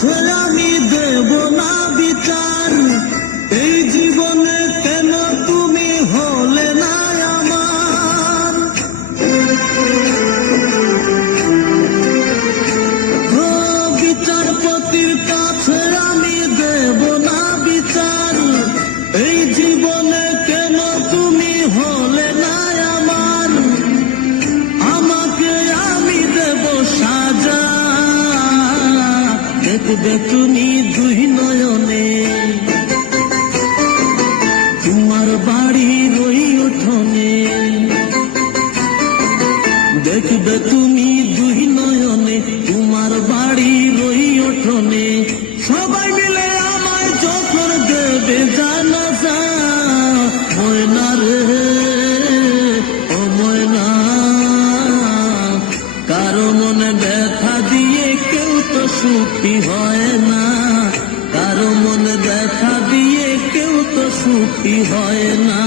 কাছে আমি দেব না বিচার, এই জীবনে কেন তুমি হলে না আমার। বিচারপতির কাছে আমি দেব না বিচার, এই জীবনে কেন তুমি হলে না আমার। আমাকে আমি দেব সাজা, দেখবে তুমি দুই নয়নে। তোমার বাড়ির ওই উঠোনে দেখবে তুমি দুই নয়নে, তোমার বাড়ির ওই উঠোনে। সবাই মিলে আমায় যখন দেবে জানাজা, ময়না রে ও ময়না, কারো মনে ব্যথা দিয়ে কেউ তো সুখী হয় না, কারো মনে ব্যথা দিয়ে কেউ তো সুখী হয় না।